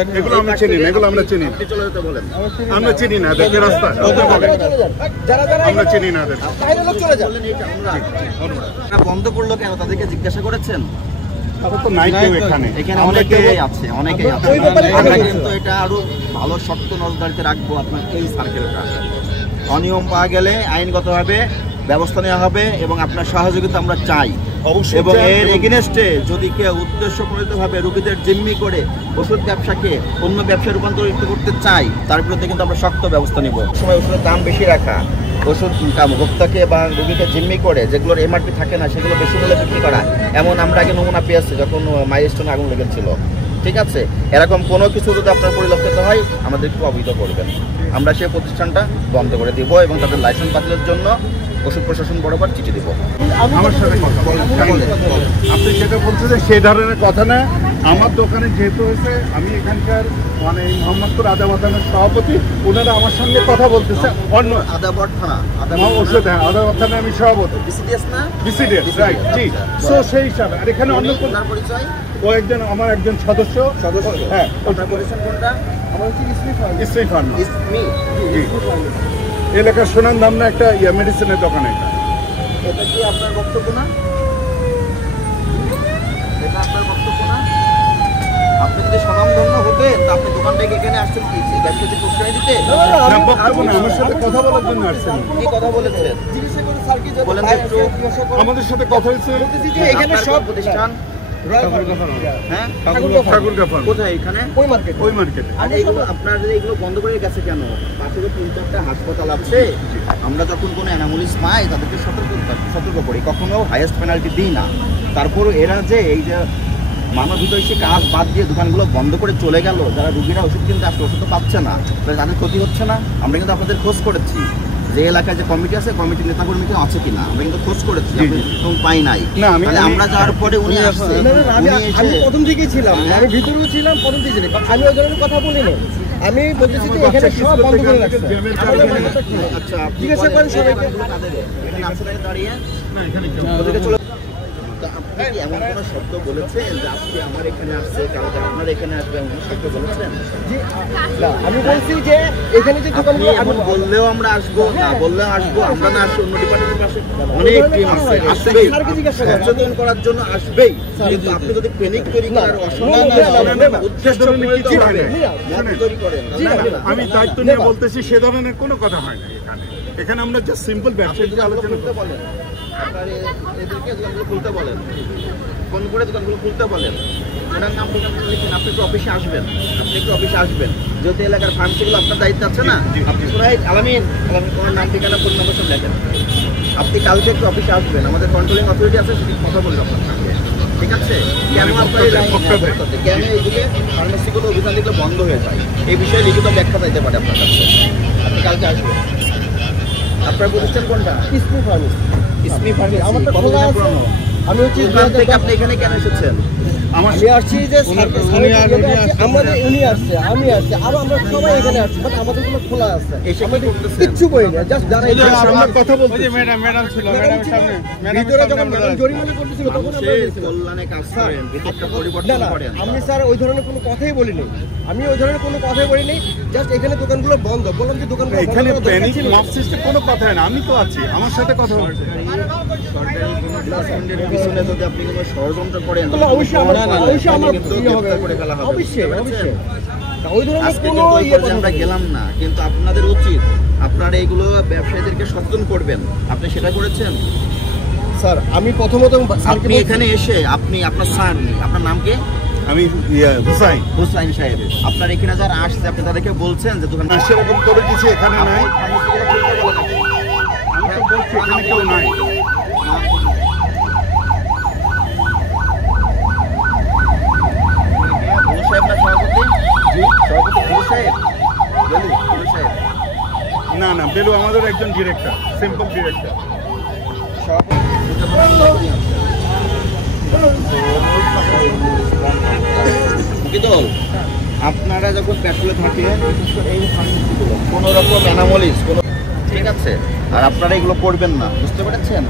এগুলো আমরা চিনি না, এগুলো আমরা চিনি না, আমরা চিনি না, দেখে রাস্তা আমরা চিনি না। বন্ধ করলো কেন তাদেরকে জিজ্ঞাসা করেছেন? এখানে অনেকেই আছে, অনেকেই আছে। আমরা কিন্তু এটা আরো ভালো শক্ত নজরদারিতে রাখবো। আপনার এই সার্কেলটা অনিয়ম পাওয়া গেলে আইনগতভাবে ব্যবস্থা নেওয়া হবে এবং আপনার সহযোগিতা আমরা চাই। এবং এর এগেনস্টে যদি কেউ উদ্দেশ্যপ্রণীতভাবে রোগীদের জিম্মি করে ওষুধ ব্যবসাকে অন্য ব্যবসায় রূপান্তরিত করতে চাই, তার বিরুদ্ধে কিন্তু আমরা শক্ত ব্যবস্থা নিব। সময় ওষুধের দাম বেশি রাখা, ওষুধ ভোক্তাকে বা রোগীকে জিম্মি করে যেগুলোর এমআরপি থাকে না সেগুলো বেশি মূল্যে বিক্রি করা, এমন আমরা আগে নমুনা পেয়েছি যখন মাইলস্টোনে আগুন লেগেছিল। ঠিক আছে, এরকম কোনো কিছু যদি আপনার পরিলক্ষিত হয় আমাদেরকে অবহিত করবেন। আমরা সেই প্রতিষ্ঠানটা বন্ধ করে দিব এবং তাদের লাইসেন্স বাতিলের জন্য ওষুধ প্রশাসন বরাবর চিঠি দেবো। আমার সাথে কথা বলেন, আপনি যেটা বলছেন সেই ধরনের কথা না। আমার দোকানে যেহেতু হয়েছে, আমি এখানকার মানে মোহাম্মদপুর আদাবতানের সভাপতি, ওনারা আমার সঙ্গে কথা বলতেছে। অন্য আদাবর থানা, ওষুধ আদাবত থানায় আমি সভাপতি, বিসিডিএস, রাইট, জি। সো সেই হিসাবে আর এখানে অন্য কোন পরিচয়, ও একজন আমার একজন সদস্য। হ্যাঁ, আপনার পরিচয় কোনটা? আমার হচ্ছে ইসমি ফার্মা, এলাকার সোনার নাম না একটা মেডিসিনের দোকান। এটা কি আপনার বক্তব্য না? এটা আপনার বক্তব্য না? আপনি যদি স্বনামধন্য হতেন তা আপনি দোকানটাকে এখানে আসছেন কি ব্যবসাকে প্রশ্রয় দিতে? বক্তব্য না, আমার সাথে কথা বলার জন্য আসছেন। কি কথা বলেছেন বলেন একটু। আমাদের সাথে কথা হয়েছে এখানে সব প্রতিষ্ঠান কোথায়? এখানে ওই মার্কেটে। আর এগুলো আপনার এগুলো বন্ধ করে গেছে কেন? পাশে 3-4টা হাসপাতাল আছে। আমরা যখন কোনো অ্যানোমালিস পাই তাদেরকে সতর্ক করি, কখনো হাইয়েস্ট পেনাল্টি দিই না। তারপর এরা যে এই যে মানবিত এসে কাজ বাদ দিয়ে দোকানগুলো বন্ধ করে চলে গেল, যারা রুগীরা ওষুধ কিনতে আসলে ওষুধ তো পাচ্ছে না, তাদের ক্ষতি হচ্ছে না। আমরা কিন্তু আপনাদের খোঁজ করেছি যে এলাকায় যে কমিটি আছে, কমিটির নেতাকর্মী কেউ আছে কিনা, আমরা কিন্তু খোঁজ করেছি, পাই নাই। আমরা যাওয়ার পরে উনি আসছে। আমি প্রথম থেকেই ছিলাম, আমি ভিতরেও ছিলাম, প্রথম থেকে ছিলাম। আমি ওই ধরনের কথা বলিনি, আমি বলতেছি যে এখানে সব বন্ধ করে রাখছে। আচ্ছা, জিজ্ঞাসা করেন সবাইকে এখানে আসলে দাঁড়িয়ে ওদিকে চলে। আপনি এমন কোনো শব্দ বলেছেন যে আজকে আমার এখানে আসছে, কালকে আপনার এখানে আসবে, এমন শব্দ বলেছেন? আমি বলছি যে এখানে যে দোকানগুলো এমন বললেও আমরা আসবো, না বললেও আসবো, আমরা না আসবো অন্য ডিপার্টমেন্টের পাশে অনেক টিম আছে, আসবেই সচেতন করার জন্য আসবেই। কিন্তু আপনি যদি প্যানিক তৈরি করার উদ্দেশ্য তৈরি করেন, আমি দায়িত্ব নিয়ে বলতেছি সে ধরনের কোনো কথা হয় না। এখানে আমরা জাস্ট সিম্পল ব্যবসায়িক আলোচনা করতে বলেন। আপনার এদেরকে দোকানগুলো খুলতে বলেন, ফোন করে দোকানগুলো খুলতে বলেন, ওনার নাম লিখেন। আপনি একটু অফিসে আসবেন, যেহেতু এলাকার ফার্মেসিগুলো আপনার দায়িত্ব আছে না। আপনি আলামিন তোমার নাম ঠিকানা ফোন নম্বর সব লেখেন। আপনি কালকে একটু অফিসে আসবেন, আমাদের কন্ট্রোলিং অথরিটি আছে, সেটি কথা বলবেন আপনার সঙ্গে। ঠিক আছে? কেন কেন এইদিকে ফার্মেসিগুলো অভিযান দিলে বন্ধ হয়ে যায়, এই বিষয়ে লিখিত ব্যাখ্যা দিতে পারে আপনার কাছে। আপনি কালকে আসবেন। আপনার প্রতিষ্ঠান কোনটা? ইসমি ফার্মেসি। ইসমি ফার্মেসি আমারটা খোলা আছে। আমি হচ্ছে আপনি এখানে কেন এসেছেন? আমি আসছি যে আমাদের উনি আসছে, আমি আসছি, আরো আমরা সবাই এখানে আসছি, বাট আমাদের গুলো খোলা আছে, কিচ্ছু করি না, জাস্ট দাঁড়াই কথা বলছি। ম্যাডাম ছিল, ম্যাডামের সামনে ভিতরে যখন জরিমানা করতেছিল তখন কল্যাণে কাজ করেন, ভিতরটা পরিবর্তন করেন। আমি স্যার ওই ধরনের কোনো কথাই বলিনি, জাস্ট এখানে দোকানগুলো বন্ধ বললাম যে দোকানগুলো এখানে প্যানিক মাফ সিস্টেম কোনো কথা হয় না। আমি তো আছি, আমার সাথে কথা বলছে। পিছনে যদি আপনি কোনো ষড়যন্ত্র করেন অবশ্যই আমার করে ফেলা হবে। অবশ্যই ওই ধরনের কোনো আমরা গেলাম না, কিন্তু আপনাদের উচিত আপনারা এইগুলো ব্যবসায়ীদেরকে সচেতন করবেন। আপনি সেটা করেছেন স্যার? আমি প্রথমত আপনি এখানে এসে আপনি আপনার স্যার, আপনার নাম কি? আমি হুসাইন সাহেব। আপনার এখানে যারা আসছে আপনি তাদেরকে বলছেন যে দোকান সেরকম করে কিছু এখানে নাই, এখানে কেউ নাই। না না, বেলু আমাদের একজন ডিরেক্টর, সিম্পল ডিরেক্টর। আপনারা যখন পেট্রোলে থাকেন কোনো রকম অ্যানোমালিস, ঠিক আছে, আর আপনারা এগুলো করবেন না, বুঝতে পেরেছেন?